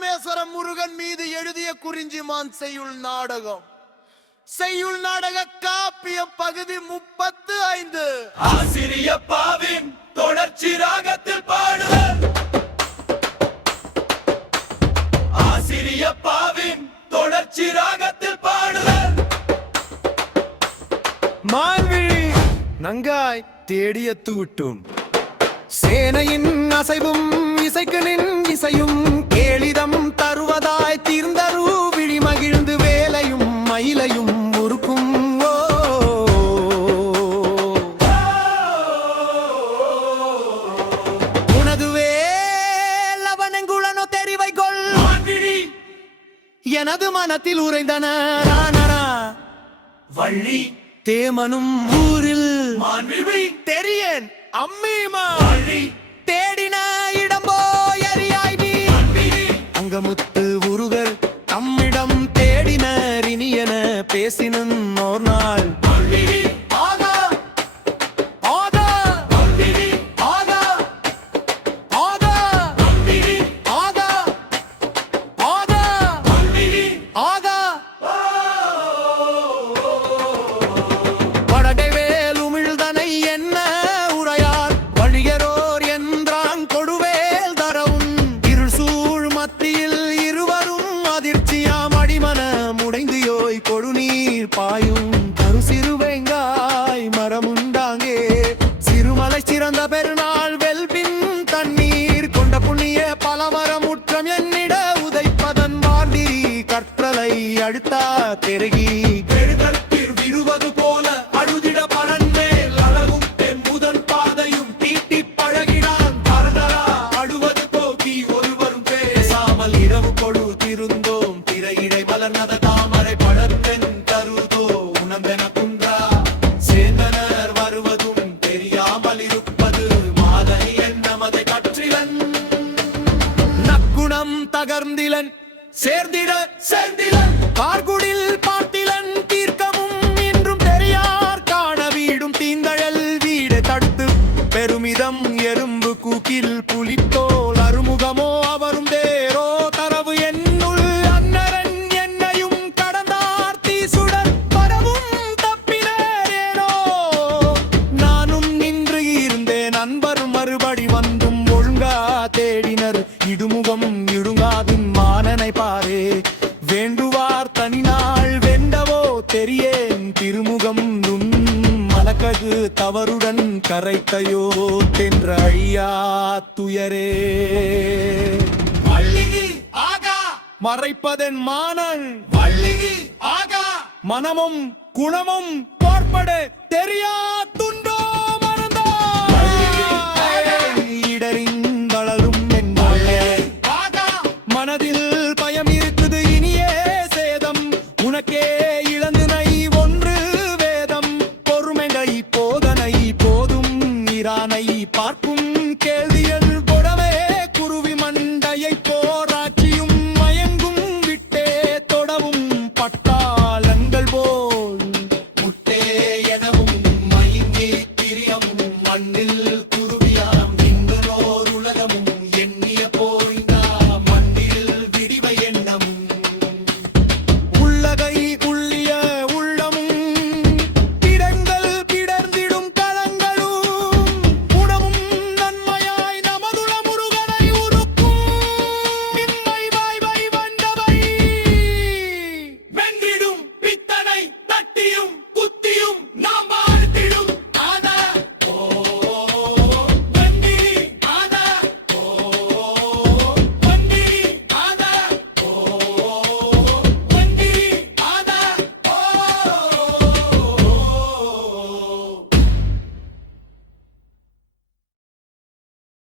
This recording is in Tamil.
ராமேஸ்வரம் முருகன் மீது எழுதிய குறிஞ்சிமான் செய்யுள் நாடகம். செய்யுள் நாடக காப்பியம் பகுதி 35. ஆசிரியப்பாவின் தொடர்ச்சி ராகத்தில் பாடுதல். ஆசிரியப்பாவின் தொடர்ச்சி ராகத்தில் பாடுதல். மான்விழி நங்காய் தேடிய தூட்டும் சேனையின் அசைவும் இசைக்கு நின் இசையும் கேளிதம் தருவதாய் தீர்ந்தரு விழி மகிழ்ந்து வேலையும் மயிலையும் முறுக்கும். உனதுவே லவனங்குளனோ தெரிவை கொள் எனது மனத்தில் உறைந்தன வள்ளி தேமனும் ஊரில் மான்விழி தெரியேன் அம்மீமா தேடின இடம்போ எரியாய் நீ அங்கமுத்து உருகர் தம்மிடம் தேடினர் இனியன பேசினும் ஓர் நாள் ஆகா ஆகா ஆகா ஆகா ஆகா ஆகா ஆகா வடடை வேலுமிழ்தனை என்ன உரையார் வழியரோர் என்றான் கொடுவேல் தரவும் இருள் சூழ் மத்தியில் இருவரும் அதிர்ச்சியாம் அடிமன முடைந்தியோய் கொடுநீர் பாயும் கரு சிறுவெங்காய் மரமுண்டாங்கே சிறுமலை சிறந்த பெருநாள் வெல்பின் தண்ணீர் கொண்ட புண்ணிய பலமரம் முற்றம் என்னிட உதைப்பதன் வாண்டிரி கற்றலை அழுத்தா தெருகி விருவது போல அழுதிட பலன் மேல் அழகும் என் முதன் பாதையும் தீட்டி பழகினான். பரதரா அழுவது போக்கி ஒருவரும் பேசாமல் இரவு கொழுத்திருந்தோம் திரையிடை மலர்நத தாமரை படர்த்தென் கருதோ உணர்ந்தென குன்றா சேந்தனர் வருவதும் தெரியாமல் இருப்பது மாதனி என் நமதை கற்றிலன் நக்குணம் தகர்ந்திலன் சேர்ந்திட சேர்ந்திலன் கார்குடில் பார்த்திலன் தீர்க்கமும் இன்றும் தெரியார் காண வீடும் தீந்தழல் வீடு தடுத்து பெருமிதம் எறும்பு கூக்கில் புலித்தோல் அருமுகமோ அவரும் தேரோ தரவு என்னுள் அன்னரன் என்னையும் கடந்தார் தீசுடர் பரவும் தப்பினேனோ நானும் நின்று இருந்தேன் அன்பர் மறுபடி வந்தும் ஒழுங்கா தேடினர் இடுமுகம் இடுங்காவின் மானனை பாரே வேண்டுவார் தனிநாள் வெண்டவோ தெரியேன் திருமுகம் நுண் மலக்ககு தவறுடன் கரைத்தையோ தென்ற ஐயா துயரே வள்ளிகி ஆகா மறைப்பதென் மானன் வள்ளிகி ஆகா மனமும் குணமும் போர்பட தெரியா